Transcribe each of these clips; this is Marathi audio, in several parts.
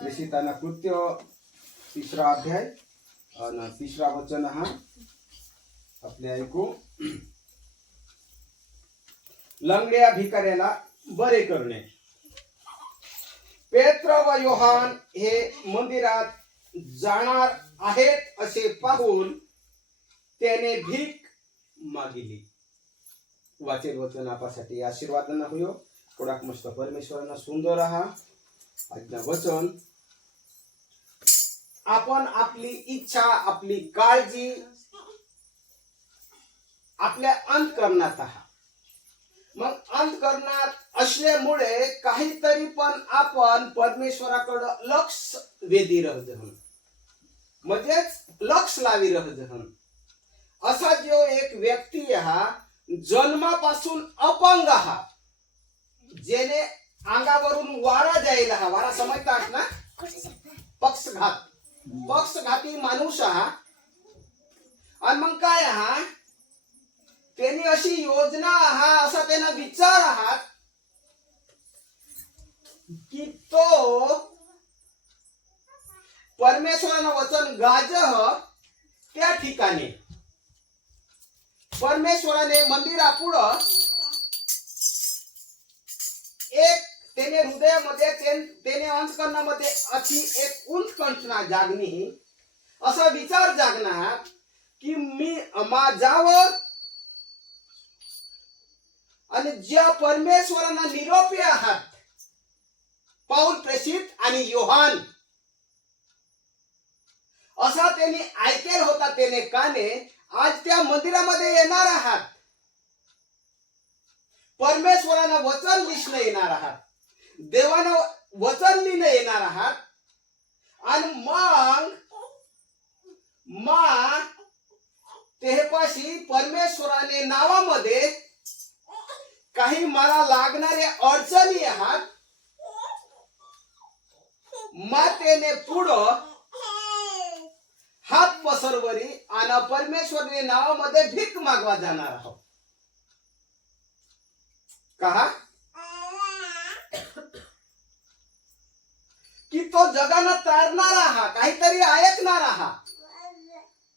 प्रेषितांना कृत्य 3रा अध्याय आणि 3रा वचन हा आपले ऐकू. लंगड्या भिकाऱ्याला बरे करणे. पेत्र व योहान हे मंदिरात जाणार आहेत असे पाहून त्याने भीक मागितली. वाचेल वचन आपल्यासाठी आशीर्वाद न होयो. कोडाक मस्त परमेश्वरांना सुंदर आहा आज्ञा वचन. आपण आपली इच्छा आपली काळजी आपल्या अंतःकरणात आहात. मग अंतःकरणात असल्यामुळे काहीतरी पण आपण परमेश्वराकडे लक्ष वेधी रहत म्हणजेच लक्ष लावी रहत. असा जो एक व्यक्ती हा जन्मापासून अपंग हा, जेने अंगावरून वारा जायला हा, वारा समजतात ना, पक्षघाती माणूस हा. आणि मग काय हा, त्यांनी अशी योजना हा, असा त्यांना विचार आहात की तो परमेश्वरानं वचन गाजह त्या ठिकाणी परमेश्वराने मंदिरापुढं एक त्याने हृदयामध्ये त्याने अंतःकरणामध्ये अशी एक उत्कंठना जागणी, असा विचार जागणार की मी जावं आणि ज्या परमेश्वरांना निरोपी आहात पाऊल प्रेषित आणि योहान, असा त्यांनी ऐकेल होता त्याने काने. आज त्या मंदिरामध्ये येणार आहात, परमेश्वरानं वचन लिहिणं येणार आहात, देवानं वचन लिहिणं येणार आहात. आणि मग तेपाशी परमेश्वराने नावामध्ये काही मला लागणारे अडचणी आहात, मातेने पुढं हात पसरवरी आणि परमेश्वराने नावामध्ये भीक मागवा जाणार आहोत. कहा की तो जगानं तारणार आहा, काहीतरी ऐकणार आहा.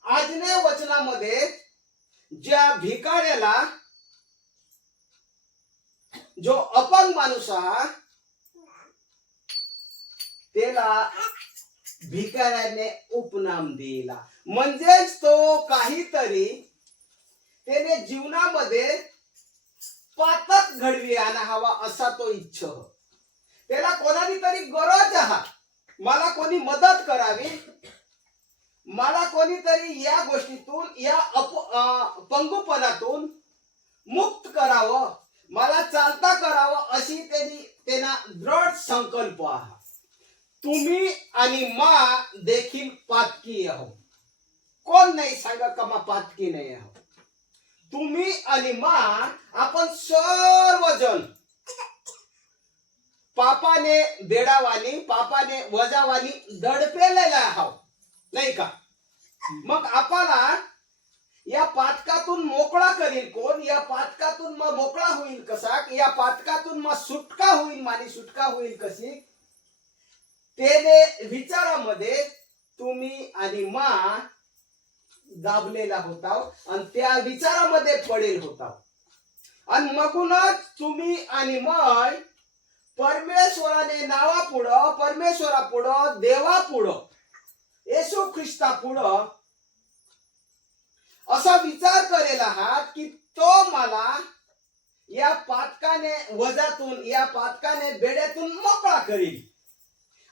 आजने वचनामध्ये ज्या भिकाऱ्याला, जो अपंग माणूस आहा, त्याला भिकाऱ्याने उपनाम दिला. म्हणजेच तो काहीतरी त्याने जीवनामध्ये पातक घडवी आणा हवा असा तो इच्छ. त्याला कोणाची तरी गरज आहे, मला कोणी मदत करावी, मला कोणीतरी या गोष्टीतून या पंगुपणातून मुक्त करावं, मला चालता करावं अशी त्यांना दृढ संकल्प आहे. तुम्ही आणि मा देखील पातकी आहो. कोण नाही सांगा का मा पातकी नाही आहो. तुम्ही आणि मा आपण सर्वजण पापाने बेडावानी, पापाने वजावानी दडपेलेला आहोत, नाही का. मग आपल्याला या पातकातून मोकळा करील कोण? या पातकातून मग मोकळा होईल कसा? या पातकातून मग सुटका होईल, मानी सुटका होईल कशी? त्याने विचारामध्ये तुम्ही आणि मा दाबलेला होता आणि त्या विचारामध्ये पडेल होता. आणि मगूनच तुम्ही आणि मग परमेश्वराने नावापुढं, परमेश्वरापुढं, देवापुढं, येशू ख्रिस्तापुढं असा विचार करेल आहात की तो मला या पातकाने वजातून, या पातकाने बेड्यातून मोकळा करील.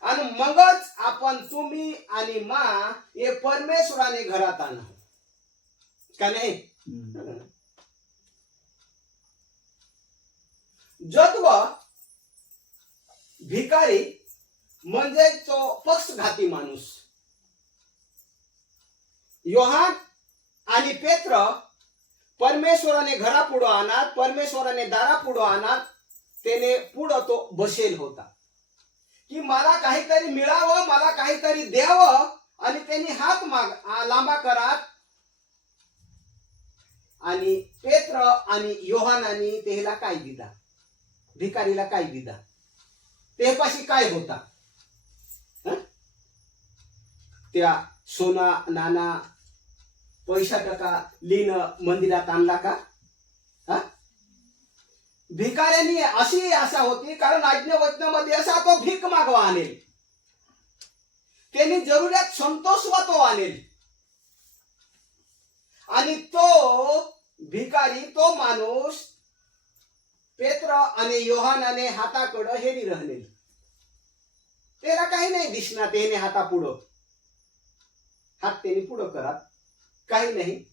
आणि मगच आपण तुम्ही आणि मा हे परमेश्वराने घरात आणा का नाही. जत्व भिकारी म्हणजे तो पक्षघाती माणूस. योहान आणि पेत्र परमेश्वराने घरापुढं आणत, परमेश्वराने दारापुढं आणत, त्याने पुढं तो बसेल होता की मला काहीतरी मिळावं, मला काहीतरी द्यावं. आणि त्यांनी हात लांबा करात. आणि पेत्र आणि योहानाने त्याला काय दिला? भिकारीला काय दिला? तेपाशी काय होता? त्या सोना नाना पैसा टका लीन मंदिरात आणला का? हा? भिकाऱ्यांनी अशी आशा होती, कारण आज्ञावचनामध्ये असा तो भीक मागवा आणेल, त्यांनी जरुरीत संतोषवा तो आणेल. आणि तो भिकारी, तो माणूस पेत्र आणि योहानाने हाताकडं हेरी राहनेल. त्याला काही नाही दिसणार, त्याने हाता पुढं हात त्याने पुढं करत काही नाही.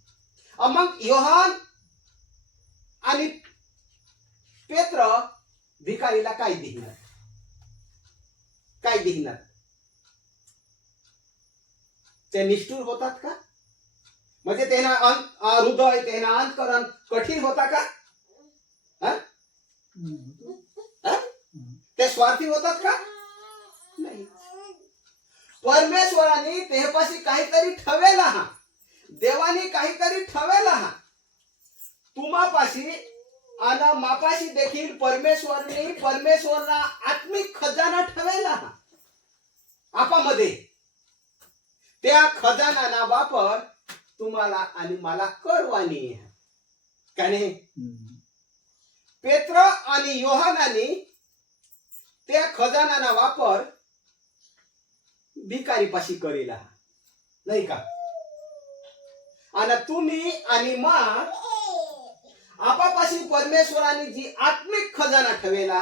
मग योहान आणि पेत्र भिकारीला काय दिसणार? काय दिसणार? ते निष्ठुर होतात का? म्हणजे त्यांना हृदय, त्यांना अंतकरण कठीण होता का? ते स्वार्थी होतात का? नाही. परमेश्वराने तेपाशी काहीतरी ठेवेला हा, देवाने काहीतरी ठेवेला हा. तुम्हापाशी आणि मापाशी देखील परमेश्वरला आत्मिक खजाना ठेवेला हा आपामध्ये. त्या खजानाचा वापर तुम्हाला आणि मला करवानी आहे का नाही? पेत्र आणि योहानाने त्या खजानाचा वापर भिकारीपाशी करेला नाही का? आणि तुम्ही आणि मा आपापाशी परमेश्वराने जी आत्मिक खजाना ठेवेला,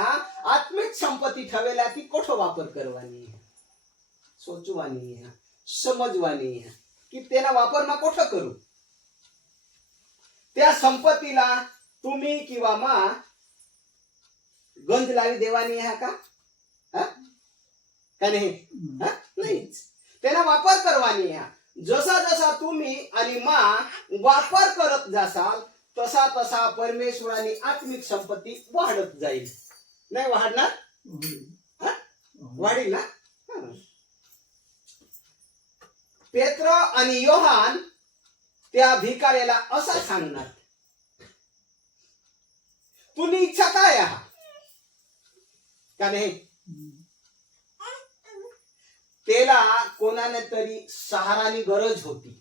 आत्मिक संपत्ती ठेवेला, ती कोठं वापर करवानी आहे? सोचवानी आहे, समजवानी आहे की त्याला वापर मग कोठं करू? त्या संपत्तीला तुम्ही किंवा मा गंज लावी देवानी आहे का? का नाही? नाहीच. त्याला वापर करवानी आहे. जसा जसा तुम्ही आणि मा वापर करत जासाल तसा तसा परमेश्वराने आत्मिक संपत्ती वाढत जाईल. नाही वाढणार? वाढील ना? पेत्र आणि योहान त्या भिकाऱ्याला असं सांगणार, तुझी इच्छा काय आहे का नाही? त्याला कोणाने तरी सहारानी गरज होती,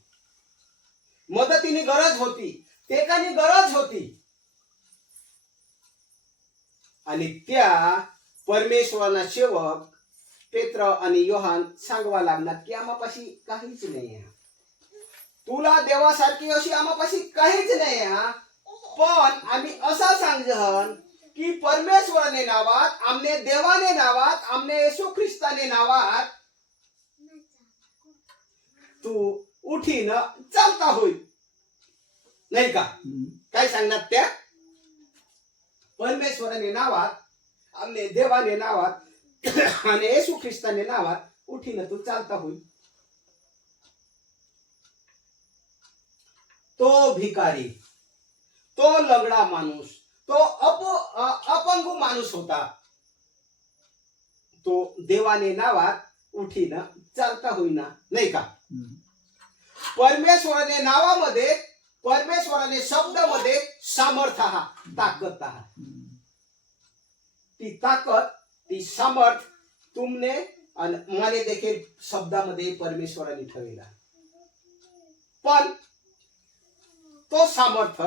मदतीने गरज होती, टेकानी गरज होती. आणि त्या परमेश्वराना सेवक पेत्र आणि योहान सांगवा लागणार की आम्हापाशी काहीच नाही आहे, तुला देवासारखी अशी आम्हापाशी काहीच नाही आहे. पण आम्ही असा सांगजहन की परमेश्वराने नावात, आमने देवाने नावात, आमने येशू ख्रिस्ताने नावात तू उठीन चालता होईल नाही का? काय सांगणार त्या? परमेश्वराने नावात, आमने देवाने नावात आणि येशू ख्रिस्ताने नावात उठीन तू चालता होईल. तो भिकारी, तो लंगडा माणूस, तो अपंगू माणूस होता, तो देवाने नावात उठीन चालता होईना नाही का? परमेश्वराने नावामध्ये, परमेश्वराने शब्दामध्ये सामर्थ हा, ताकद हा. ती ताकद, ती सामर्थ तुमने आणि मला देखील शब्दामध्ये परमेश्वराने ठेवला. पण तो सामर्थ,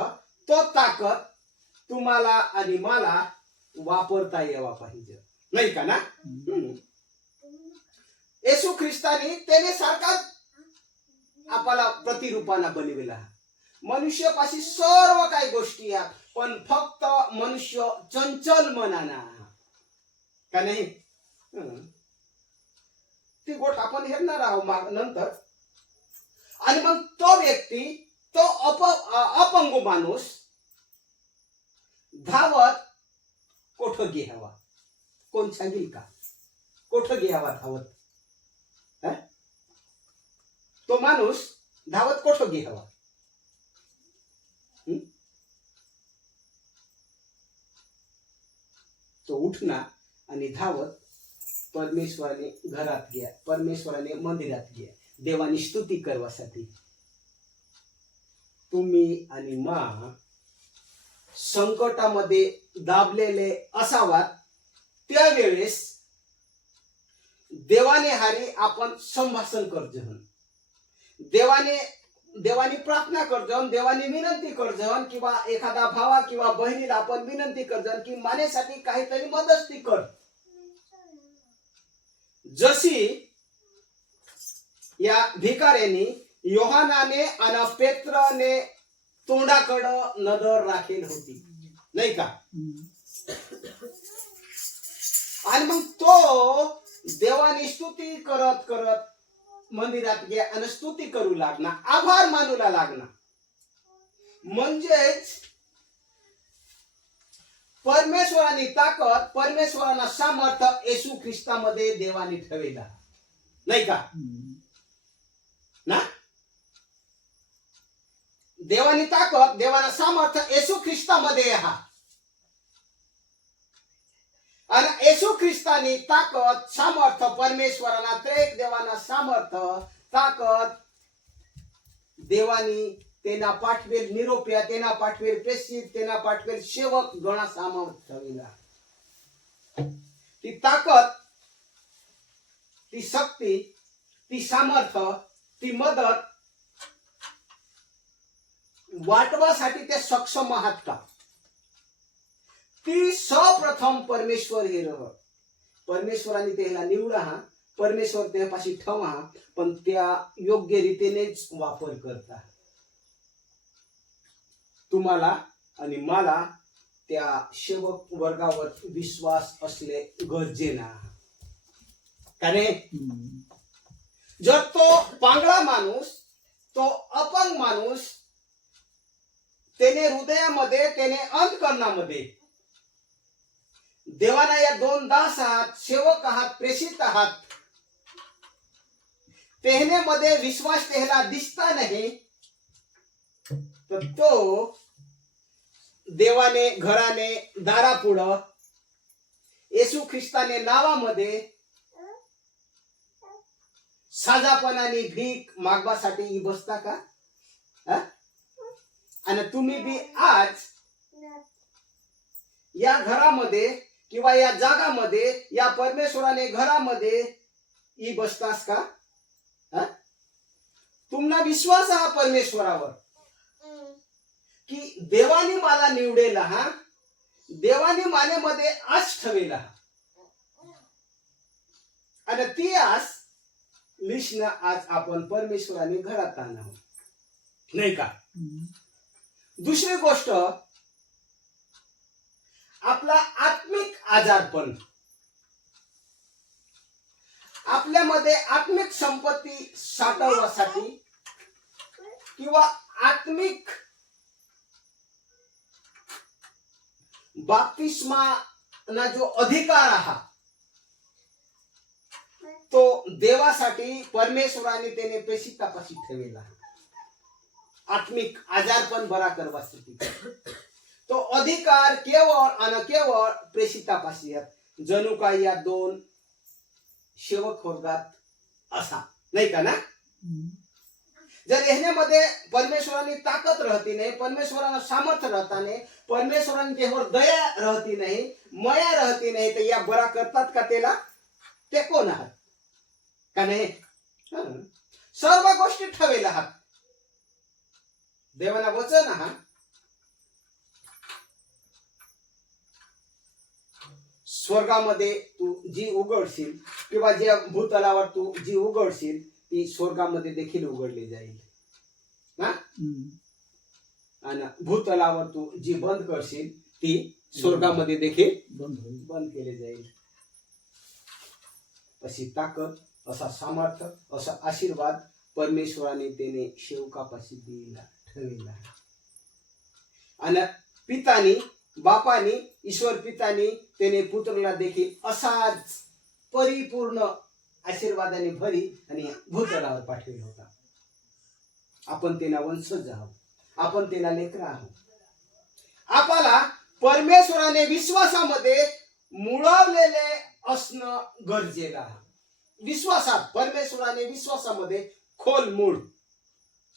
तो ताकद तुम्हाला आणि मला वापरता यावा पाहिजे नाही का ना? येशू ख्रिस्ताने त्याने सारखा आपल्याला प्रतिरूपाना बनविला. मनुष्यापाशी सर्व काही गोष्टी आहेत, पण फक्त मनुष्य चंचल मनाना का नाही? ती गोष्ट आपण हेरणार आहोत नंतर. आणि मग तो व्यक्ती, तो अपंगू माणूस धावत कोठं घ्यावा? कोण सांगेल का? कोठं घ्यावा धावत? तो माणूस धावत कोठं घ्यावा? तो उठना आणि धावत परमेश्वराने घरात घ्या, परमेश्वराने मंदिरात घ्या, देवानी स्तुती करवासाठी. तुम्ही आणि मा संकटामध्ये दाबलेले असावात, त्यावेळेस देवाने हारी आपण संभाषण करजहन देवानी प्रार्थना करजन, देवानी विनंती करजन, किंवा एखादा भावा किंवा बहिणीला आपण विनंती करजन की मानेसाठी काहीतरी मदत कर. जशी या भिकाऱ्यांनी योहानाने आणि पेत्रने तोंडाकडं नजर राखेल होती, नाही का? आणि मग तो देवानी स्तुती करत करत मंदिरात गे आणि स्तुती करू लागला, आभार मानूला लागला. म्हणजेच परमेश्वरानी ताकद, परमेश्वराना सामर्थ्य येशू ख्रिस्तामध्ये देवानी ठेवला, नाही का? ना देवानी ताकद, देवाना सामर्थ्य येशू ख्रिस्तामध्ये हा. आणि येशू ख्रिस्तानी ताकद, सामर्थ्य, परमेश्वराना त्रेक देवाना सामर्थ्य, ताकद देवानी तेना पाठवेल निरोप्या, तेना पाठवेल प्रेषित, तेना पाठवेल सेवक गणा सामर्थ्य ठेवला. ती ताकद, ती शक्ती, ती सामर्थ्य, ती मदत वाटवासाठी ते सक्षम आहात का? ती सर्वप्रथम परमेश्वर हे रह. परमेश्वराने त्याला निवडा हा, परमेश्वर त्यापाशी ठेवा, पण त्या योग्य रीतीनेच वापर करता. तुम्हाला आणि मला त्या सेवक वर्गावर विश्वास असले गरजेना. कारण जर तो पांगळा माणूस, तो अपंग माणूस, त्याने हृदयामध्ये, त्याने अंतकरणामध्ये देवाना या दोन दास आहात, सेवक आहात, प्रेषित आहात, तेहनेमध्ये विश्वास त्याला दिसता नाही, तर तो देवाने घराने दारापुढं येशू ख्रिस्ताने नावामध्ये साजापणाने भीक मागवासाठी बसता का? आणि तुम्ही बी आज या घरामध्ये किंवा या जागामध्ये, या परमेश्वराने घरामध्ये ही बसतास का? तुम्हाला विश्वास हा परमेश्वरावर की देवानी मला निवडेला हा, देवानी मानेमध्ये आस ठेवेला, आणि ती आस लिश्न आज आपण परमेश्वराने घरात आणावं, नाही का? दुसरी गोष्ट, आपला आत्मिक आजारपण, आपल्यामध्ये आत्मिक संपत्ती साठवण्यासाठी किंवा आत्मिक बाप्तिस्माना जो अधिकार आहे तो देवासाठी परमेश्वराने त्याने प्रेषितापाशी ठेवला. आत्मिक आजारपण बरा करण्यासाठी तो अधिकार केवळ आणि केवळ प्रेषितापाशी आहे. जणू काही या दोन सेवक वर्गात असा, नाही का ना? जर ह्याच्यामध्ये परमेश्वराने ताकद राहती नाही, परमेश्वरानं सामर्थ्य राहता नाही, परमेश्वराने त्यावर दया राहती नाही, माया राहती नाही, तर या बरा करतात का त्याला? ते कोण आहात का नाही? सर्व गोष्टी ठेवेल आहात. देवाना वचन आहात, स्वर्गामध्ये तू जी उघडशील किंवा जे भूतलावर तू जी उघडशील ती स्वर्गामध्ये देखील उघडली जाईल ना, आणि भूतलावर तू जी बंद करशील ती स्वर्गामध्ये देखील बंद केली जाईल. अशी ताकद, असा सामर्थ्य, असा आशीर्वाद परमेश्वराने त्याने सेवकापाशी दिला ठेवला. आणि पितानी, बापानी, ईश्वर पितानी त्याने पुत्राला देखील असाच परिपूर्ण आशीर्वादाने भरी आणि भूतलावर पाठविला होता. आपण त्याला वंशज आहोत, आपण त्याला लेकर आहोत. आपल्याला परमेश्वराने विश्वासामध्ये मुळवलेले असणं गरजेचं आहे. विश्वासात, परमेश्वराने विश्वासामध्ये खोल मूळ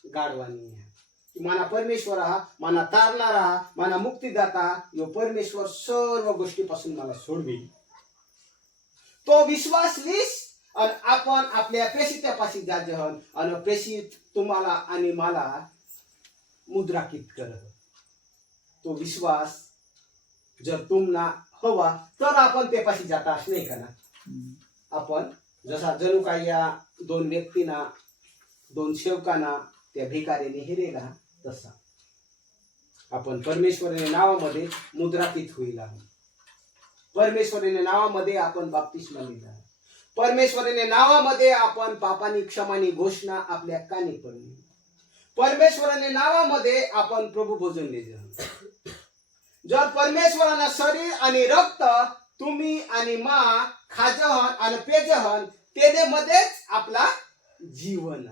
गाडवानी आहे. माना परमेश्वर हा, माना तारणारा हा, माना मुक्तीदाता, यो परमेश्वर सर्व गोष्टीपासून मला सोडवेल. तो विश्वास लीस आणि आपण आपल्या प्रेषितापाशी जाजहन आणि प्रेषित तुम्हाला आणि मला मुद्राकित कर. तो विश्वास जर तुम्हाला हवा तर आपण ते पाशी जाता असं नाही का ना. आपण जसा जणू काही या दोन व्यक्तींना दोन सेवकांना त्या भिकारीने हिरेला तसा आपण परमेश्वराने नावामध्ये मुद्राकित होईल. परमेश्वराने नावामध्ये आपण बाप्तिस्मा लिहिला. परमेश्वराने नावामध्ये आपण पापानी क्षमानी घोषणा आपल्या कानी पडली. परमेश्वराने नावामध्ये आपण प्रभू भोजन लिहिलं. जर परमेश्वरानं शरीर आणि रक्त तुम्ही आणि मा खाजहन आणि पेजहन तेने मध्येच आपला जीवन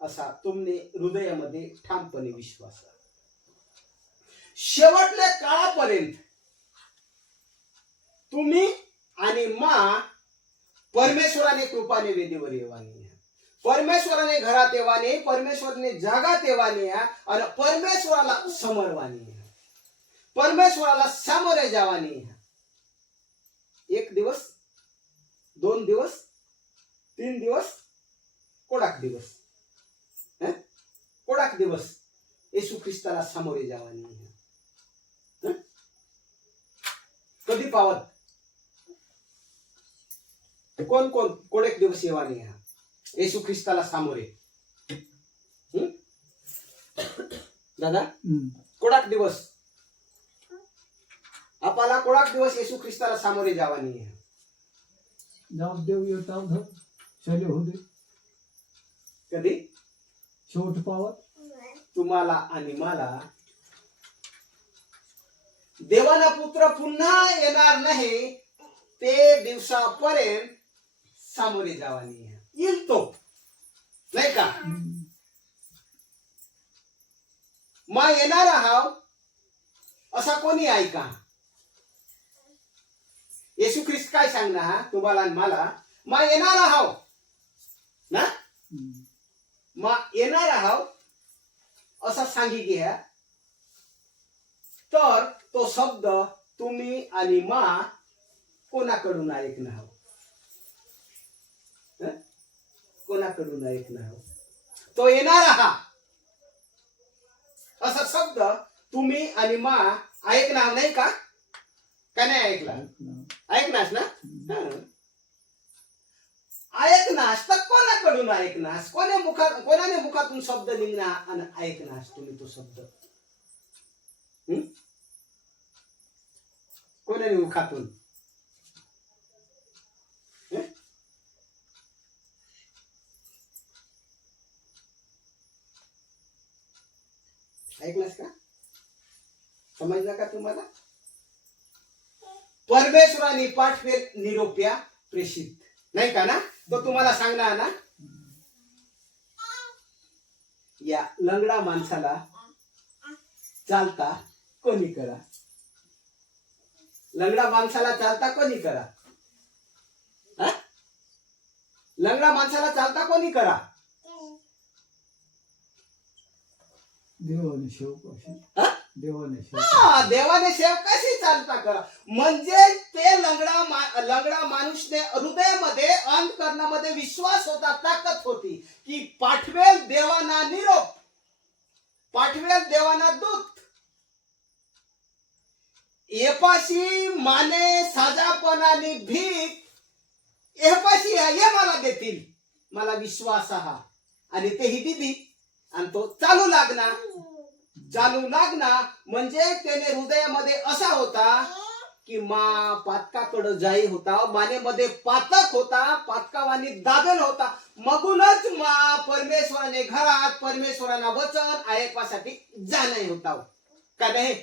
असा तुमने हृदयामध्ये ठामपणे विश्वास. शेवटल्या काळापर्यंत तुम्ही आणि मा परमेश्वराने कृपाने वेदीवर येवानी, परमेश्वराने घरात येवानी, परमेश्वराने जागात येवानी आणि परमेश्वराला समरवानी, परमेश्वराला सामोरे जावानी. एक दिवस, 2 दिवस, 3 दिवस, कोडाक दिवस, कोडाक दिवस येशू ख्रिस्ताला सामोरे जावानी. कधी पावत कोण कोण कोडेक दिवस येवानी येशू ख्रिस्ताला सामोरे. दादा कोडाक दिवस आपला कोडाक दिवस येशू ख्रिस्ताला सामोरे जावानी. देव येता शैली होते कधी शेवट पावत तुम्हाला आणि मला देवाना पुत्र पुन्हा येणार नाही ते दिवसापर्यंत सामोरे जावानी येईल तो नाही का. मा येणारा हाव असा कोणी ऐका. येशू ख्रिस्त काय सांगणार तुम्हाला आणि मला, मा येणारा हाव ना, मा येणारा हाव असा सांगी घ्या. तर तो शब्द तुम्ही आणि मा कोणाकडून ऐकणार, कोणाकडून ऐकणार. तो येणारा हा असा शब्द तुम्ही आणि मा ऐकणार नाही का. का नाही ऐकला, ऐकनास ना. ऐकनास तर कोणाकडून ऐकनास, कोणाने मुखातून शब्द निघणार आणि ऐकनास तुम्ही तो शब्द. कोणाने मुखातून ऐकलास का, समजला का तुम्हाला. परमेश्वराने पाठवेल निरोप्या प्रेषित नाही का ना. तो तुम्हाला सांगणार ना. या लंगडा माणसाला चालता कोणी करा, लंगडा माणसाला चालता कोणी करा, लंगडा माणसाला चालता कोणी करा. देवाने शेवक देवाने सेव कशी चालता करा. म्हणजे ते लंगडा माणूसने हृदयामध्ये अंतःकरणामध्ये विश्वास होता, ताकद होती की पाठवेल देवाना निरोप, पाठवेल देवाना दूत. एपाशी माने साजापणाने भीक एपाशी हे मला देतील, मला विश्वास हा. आणि तेही दिली आणि तो चालू लागणार. चालू लागणार म्हणजे त्याने हृदयामध्ये असा होता की मा पातकाकडे जाई होता, मानेमध्ये पातक होता, पातकावानी दाबेल होता. मगूनच मा परमेश्वराने घरात परमेश्वरांना वचन ऐकण्यासाठी जाणे होता का नाही.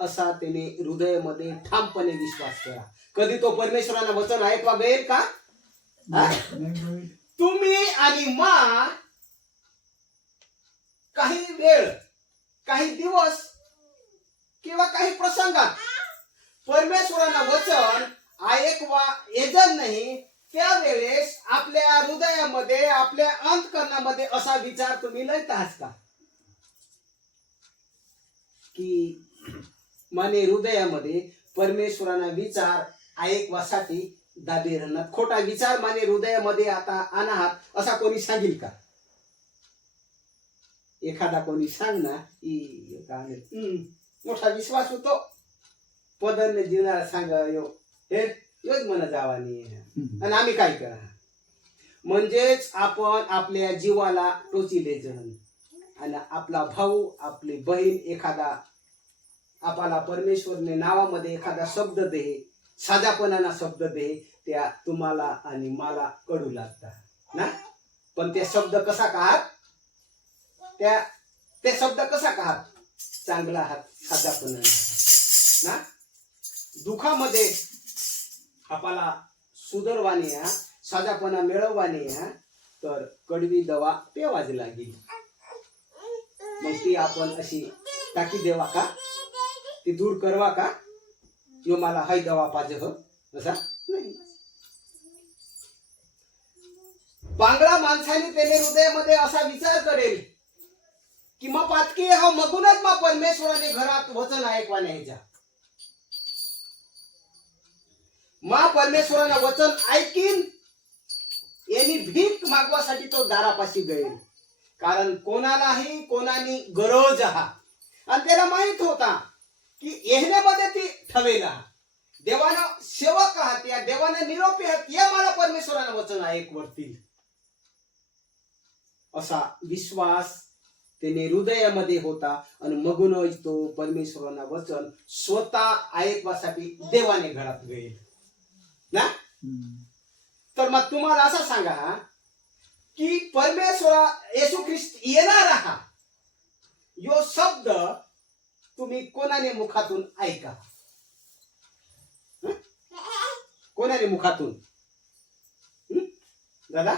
असा त्याने हृदयामध्ये ठामपणे विश्वास करा. कधी तो परमेश्वरांना वचन ऐकवा बेल का. तुम्ही आणि मा काही वेळ, काही दिवस किंवा काही प्रसंगात परमेश्वरांना वचन ऐकवा येजन नाही, त्यावेळेस आपल्या हृदयामध्ये आपल्या अंतःकरणामध्ये असा विचार तुम्ही लयत आहात का की माने हृदयामध्ये परमेश्वरांना विचार ऐकवासाठी दाबी राहणार. खोटा विचार माने हृदयामध्ये आता अनाहात असा कोणी सांगेल का? एखादा कोणी सांग ना की मोठा विश्वास होतो पदरने जीवनाला सांग यो हे योच म्हणा जावानी आणि आम्ही काय करा. म्हणजेच आपण आपल्या जीवाला टोचिले जण आणि आपला भाऊ आपली बहीण एखादा आपल्याला परमेश्वरने नावामध्ये एखादा शब्द दे, साधापणाना शब्द दे, त्या तुम्हाला आणि मला कडू लागतात ना. पण ते शब्द कसा काहात, ते शब्द कसा काहात, चांगला हात साधापणा ना. दुखामध्ये आपल्याला सुधरवाने साधापणा मिळववाने तर कडवी दवा पेवाजी लागेल. मग ती आपण अशी टाकी देवा का, ती दूर करवा का, यो मला हाय दवा पाहिजे हो असा नाही. पांगळा माणसाने त्याने हृदयामध्ये असा विचार करेल की मग पातकी हा मगूनच मग परमेश्वराने घरात वचन ऐकवा न्यायचा. मा परमेश्वरानं वचन ऐकीन यांनी भीक मागवासाठी तो दारापाशी गईल. कारण कोणालाही कोणानी गरज हा आणि त्याला माहित होता की येण्यामध्ये ती ठवेल हा. देवानं सेवक आहात, या देवानं निरोपी आहात, या मला परमेश्वरानं वचन ऐकवतील असा विश्वास त्याने हृदयामध्ये होता. आणि मगूनच तो परमेश्वरानं वचन स्वतः ऐकवासाठी देवाने घरात गईल ना. तर मग तुम्हाला असं सांगा की परमेश्वरा येशू ख्रिस्त येणार हा यो शब्द तुम्ही कोणाने मुखातून ऐका, कोणाने मुखातून दादा,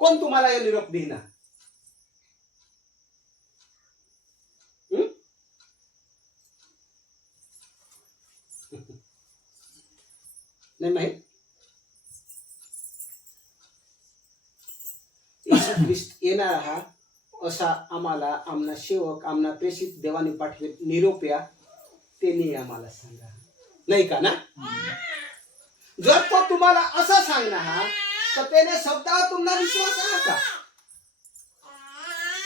कोण तुम्हाला यो निरोप देणार? नाही माहित. येशू ख्रिस्त येणार हा असा आम्हाला आमना सेवक आमना प्रेषित देवाने पाठवे निरोप्या त्यांनी आम्हाला सांगा नाही का ना. जर तो तुम्हाला असं सांगणार हा तर त्याने शब्दावर तुम्हाला विश्वास आहे का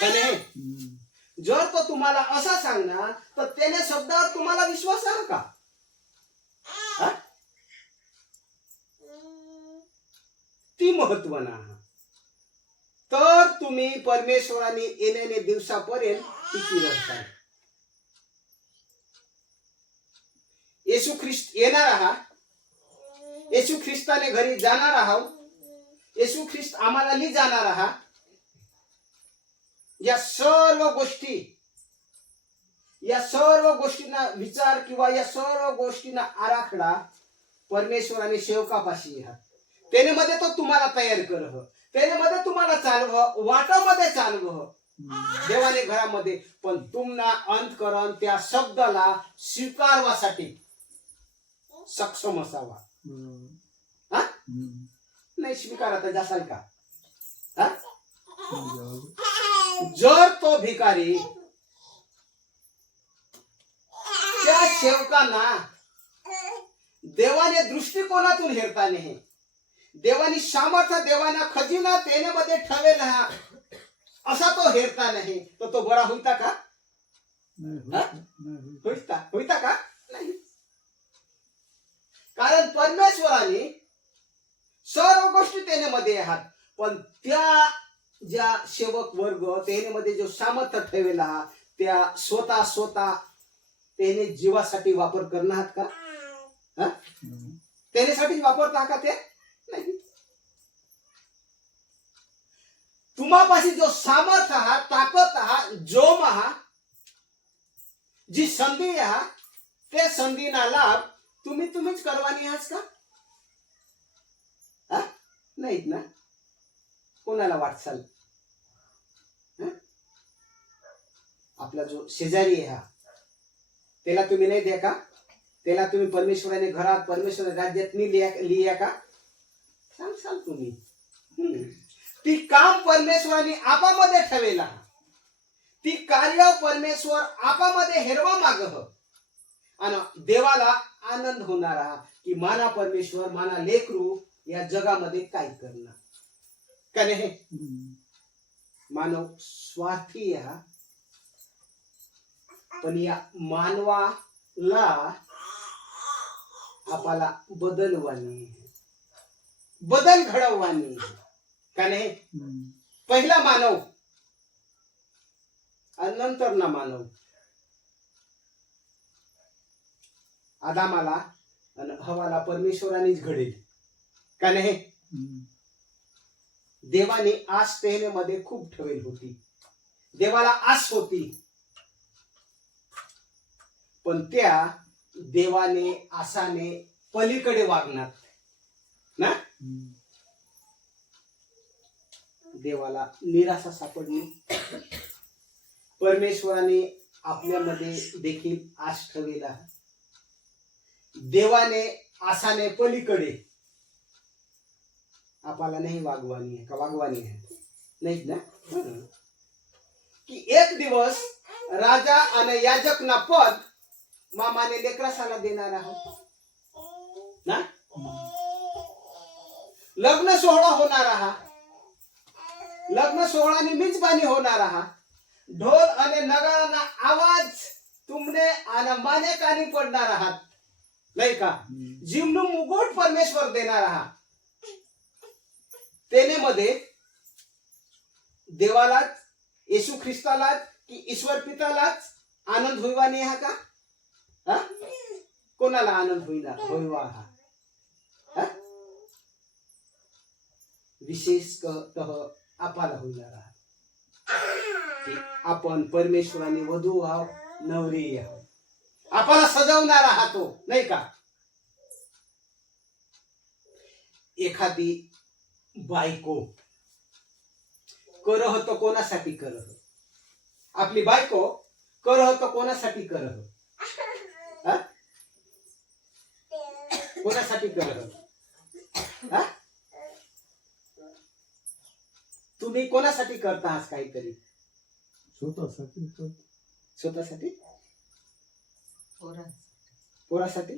नाही? जर तो तुम्हाला असं सांगणार तर त्याने शब्दावर तुम्हाला विश्वास आहे का? ती महत्वाना. तर तुम्ही परमेश्वराने येण्याने दिवसापर्यंत टिकी राहता. येशू ख्रिस्त येणार आहात, येशू ख्रिस्ताने घरी जाणार आहात, येशू ख्रिस्त आम्हाला ली जाणार आहात. या सर्व गोष्टींना विचार किंवा या सर्व गोष्टींना आराखडा परमेश्वराने सेवकापाशी आहात. त्याने मध्ये तो तुम्हाला तयार करव, त्याने मध्ये तुम्हाला चालव, वाटामध्ये चालव देवाने घरामध्ये. पण तुम्हाला अंतकरण त्या शब्दाला स्वीकारवासाठी सक्षम असावा. नाही स्वीकारता जासाल का? जर तो भिकारी त्या सेवकांना देवाने दृष्टिकोनातून हेरता नाही, देवानी सामर्थ्य देवाना खजिना तेनेमध्ये ठेवेल हा असा तो हेरता नाही, तर तो बरा होईता का? होईता का? नाही. कारण परमेश्वराने सर्व गोष्टी तेनेमध्ये आहात. पण त्या ज्या सेवक वर्ग तेनेमध्ये जो सामर्थ्य ठेवेल हा त्या स्वतः त्याने जीवासाठी वापर करणार आहात का? त्यानेसाठी वापरता का? ते नाही. तुम्हापाशी जो सामर्थ्य हा, ताकद हा, जोम हा, जी संधी हा, त्या संधीना लाभ तुम्हीच करवानी आहात का? नाहीत ना. कोणाला वाटचाल आपला जो शेजारी आहे हा त्याला तुम्ही नाही द्या का? त्याला तुम्ही परमेश्वराने घरात परमेश्वर राज्यात लिया का? सांगसाल तुम्ही. ती काम परमेश्वराने आपामध्ये ठेवेला, ती कार्य परमेश्वर आपामध्ये हेरवा मागह आणि देवाला आनंद होणारा की माना परमेश्वर माना लेकरू या जगामध्ये काय करणार का नाही. मानव स्वार्थी आहे, पण या मानवाला आपल्याला बदल घडववानी का नाही. पहिला मानव आणि नंतर ना मानव. आदामाला आणि हवाला परमेश्वरानेच घडेल का नाही. देवाने आस मध्ये खूप ठेवली होती, देवाला आस होती, पण त्या देवाने आसाने पलीकडे वागणार ना. देवाला निराशा सापडली. परमेश्वराने आपल्यामध्ये देखील आस ठेवलेला. देवाने आसाने पलीकडे आपल्याला नाही वागवानी आहे का. वागवानी आहे नाही ना. की एक दिवस राजा आणि याजक ना पद मामाने लेकरासाला देणार आहोत ना. लग्न सोहळा होणार आहात, लग्न सोहळ्याने मेजबानी होणार आहात. ढोल आणि नगारांना आवाज तुमने आणि माने कानी पडणार आहात नाही का. जीवनु मुकुट परमेश्वर देणार आहात. तेने मध्ये देवालाच येशू ख्रिस्तालाच की ईश्वर पितालाच आनंद होईवानी हा का. कोणाला आनंद होईवा हा. विशेषतः आपल्याला होणार आहात की आपण परमेश्वराने वधू आहो नवरी आहो. आपल्याला सजवणार आहात तो नाही का. एखादी बायको करह तो कोणासाठी करह. आपली बायको करह तो कोणासाठी करह. कोणासाठी करह. तुम्ही कोणासाठी करता आज काहीतरी. स्वतःसाठी स्वतःसाठी पोरासाठी.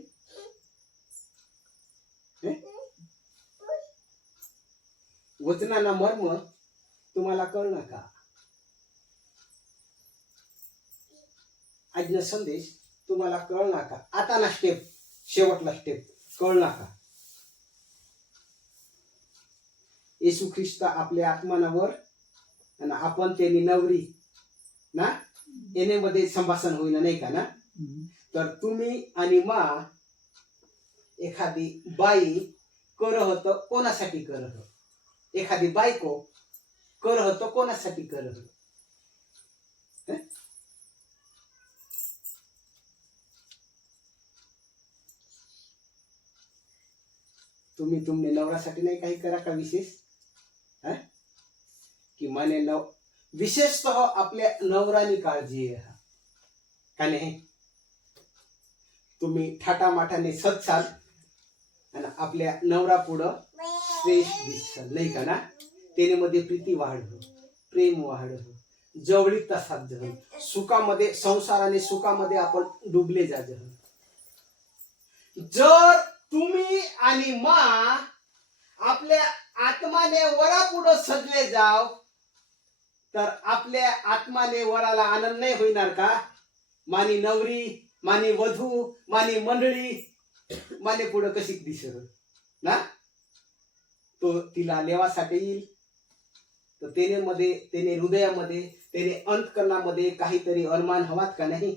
वचनाना मर्म तुम्हाला कळणार का. आजचा संदेश तुम्हाला कळणार का. आता ना स्टेप शेवटला स्टेप कळणार का. येशू ख्रिस्त आपल्या आत्मानावर आणि आपण त्यांनी नवरी ना येण्यामध्ये संभाषण होईना नाही का ना. तर तुम्ही आणि मा एखादी बाई करह तर कोणासाठी करह. एखादी बायको करह तर कोणासाठी करह. तुम्ही तुमने नवऱ्यासाठी नाही काही करा का विशेष. कि माने विशेषतः आपल्या नवरानी काळजी आहे का नाही. तुम्ही थाटामाटाने सजसाल आणि आपल्या नवरा पुढं श्रेष्ठ दिसाल नाही का ना. त्याने मध्ये प्रीती वाढव, प्रेम वाढव, जवळीकता साध्य. सुखामध्ये संसाराने सुखामध्ये आपण डुबले जा. जर तुम्ही आणि मा आपल्या आत्माने वरा पुढं सजले जाव तर आपल्या आत्माने वराला आनंद नाही होणार का. मानी नवरी मानी वधू मानी मंडळी माने पुढं कशी दिसत ना. तो तिला लेवासाठी येईल तर त्याने हृदयामध्ये त्याने अंतकरणामध्ये काहीतरी अरमान हवात का नाही.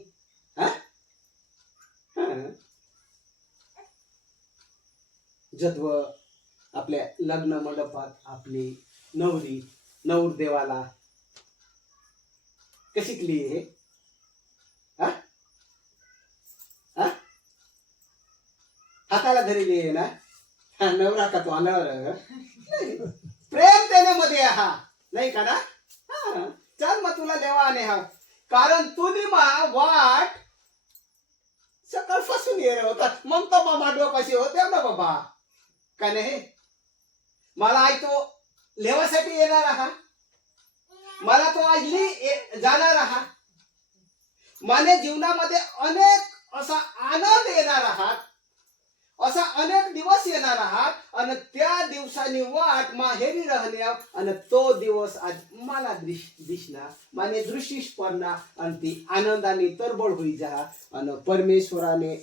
जत्व आपल्या लग्न मंडपात आपली नवरी नवरदेवाला कशी केली हे. हाताला धरली आहे ना. नवरा का तो अनावर प्रेम त्याने हा नाही का ना. चल मग तुला देवाने हा कारण तुम्ही मा वाट सकाळपासून ये होता मग तो मामा डोकाशी होते ना बाबा का नाही. मला आई तो लेवासाठी येणार आहा. मला तो आजली जाणार आहा. माने जीवनामध्ये अनेक असा आनंद येणार आहात असा अनेक दिवस येणार आहात आणि त्या दिवसांनी वाट माहेरी राहणार आणि तो दिवस आज मला दिसणार माने दृष्टीस पडणार आणि ती आनंदाने तरबळ होई जा आणि परमेश्वराने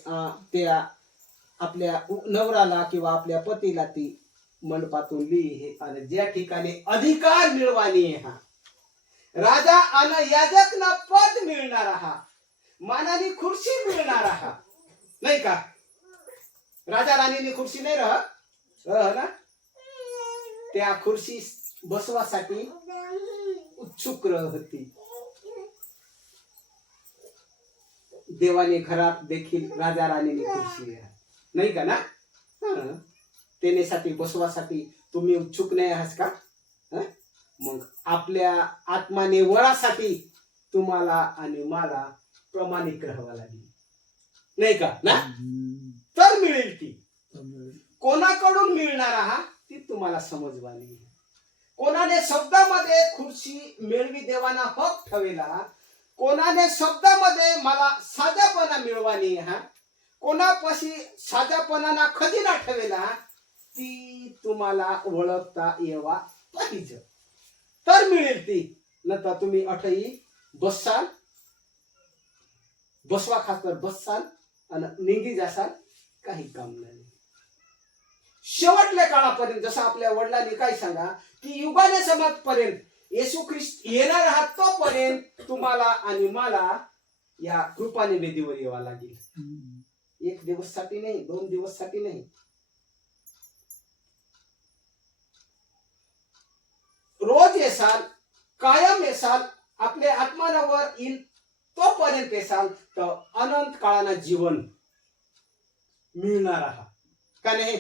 त्या आपल्या नवराला किंवा आपल्या पतीला ती मंडपातून लिही आणि ज्या ठिकाणी अधिकार मिळवानी हा राजा आणि याजकना पद मिळणार आहात मानानी खुर्ची मिळणार आहात नाही का राजा राणीने खुर्ची नाही रह ना त्या खुर्ची बसवासाठी उत्सुक होती देवाने घरात देखील राजा राणीने खुर्ची आहे नाही का ना तेनेसाठी बसवासाठी तुम्ही उत्सुक नाही आहात का मग आपल्या आत्माने वरासाठी तुम्हाला आणि मला प्रमाणिक राहावं लागेल नाही का ना तर मिळेल ती कोणाकडून मिळणार आहात ती तुम्हाला समजवानी कोणाने शब्दामध्ये खुर्ची मिळवी देवाना हक ठेवला कोणाने शब्दामध्ये मला साजापणा मिळवानी हा कोणापाशी साजापणाना खजिना ठेवला ती तुम्हाला ओळखता येवा पाहिजे तर मिळेल ती नंतर तुम्ही अठई बससाल बसवा खातर बससाल आणि निघी जासाल काही काम नाही शेवटल्या काळापर्यंत जसं आपल्या वडिलांनी काय सांगा की युगाने समाजपर्यंत येशू ख्रिस्त येणार आहात तोपर्यंत तुम्हाला आणि मला या कृपाने वेदीवर यावा लागेल 1 दिवस साठी नाही 2 दिवस साठी नाही रोज येसाल कायम येसाल आपल्या आत्मानावर येईल तोपर्यंत येसाल तर अनंत काळाना जीवन मिळणार आहात का नाही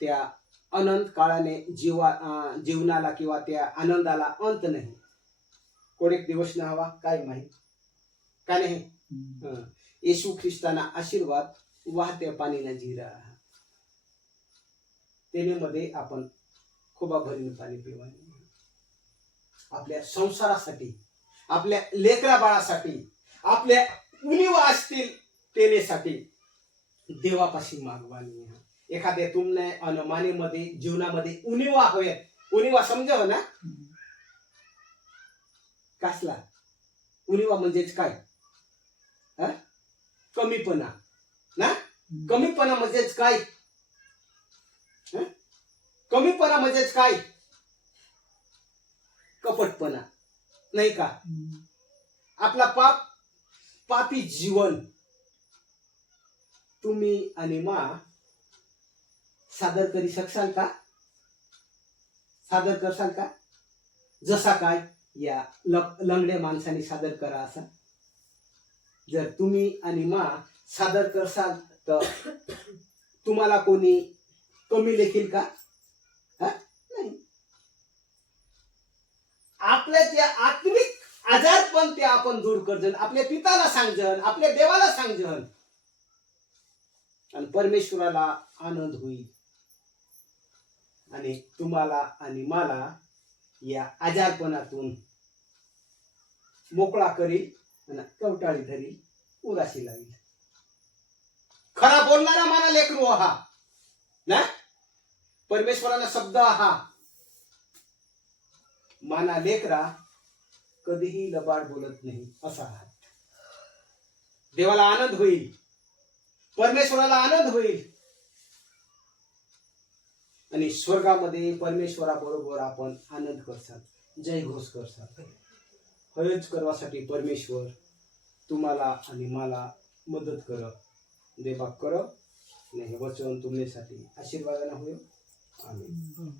त्या अनंत काळाने जीवनाला किंवा त्या आनंदाला अंत नाही कोणेक दिवस ना हवा काय माहित का नाही येशू ख्रिस्ताना आशीर्वाद वाहत्या पाणीना जिरा तेनेमध्ये आपण खूप भरीन पाणी पिवाने आपल्या संसारासाठी आपल्या लेकरा बाळासाठी आपल्या उणीवा असतील तेनेसाठी देवापाशी मागवानी एखाद्या तुमने अनुमानीमध्ये जीवनामध्ये उणीवा हवे उणीवा समजाव ना कसला उणीवा म्हणजेच काय कमीपणा ना कमीपणा म्हणजेच काय कमीपणा म्हणजेच काय कपटपणा नाही का आपला पापी जीवन तुम्ही आणि मा सादर करी शकसाल का सादर करसाल का जसा काय या लंगड्या माणसाने सादर करा असा जर तुम्ही आणि मा सादर करसाल तर तुम्हाला कोणी कमी लेखील का नाही आपल्या त्या आत्मिक आजारपण ते आपण दूर करजन आपल्या पिताला सांगजन आपल्या देवाला सांगजन आणि परमेश्वराला आनंद होईल आणि तुम्हाला आणि मला या आजारपणातून मोकळा करील आणि कवटाळी धरील उराशी लावील खरा बोलणारा माना लेकरू हा ना परमेश्वराला शब्द हा माना लेकरा कधीही लबाड बोलत नाही असा देवाला आनंद होईल परमेश्वराला आनंद होईल आणि स्वर्गामध्ये परमेश्वरा बरोबर आपण आनंद करसाल जय घोष करसाल हयच करवासाठी परमेश्वर तुम्हाला आणि मला मदत कर देवा कर हे वचन तुमच्यासाठी आशीर्वादाने होईल आमेन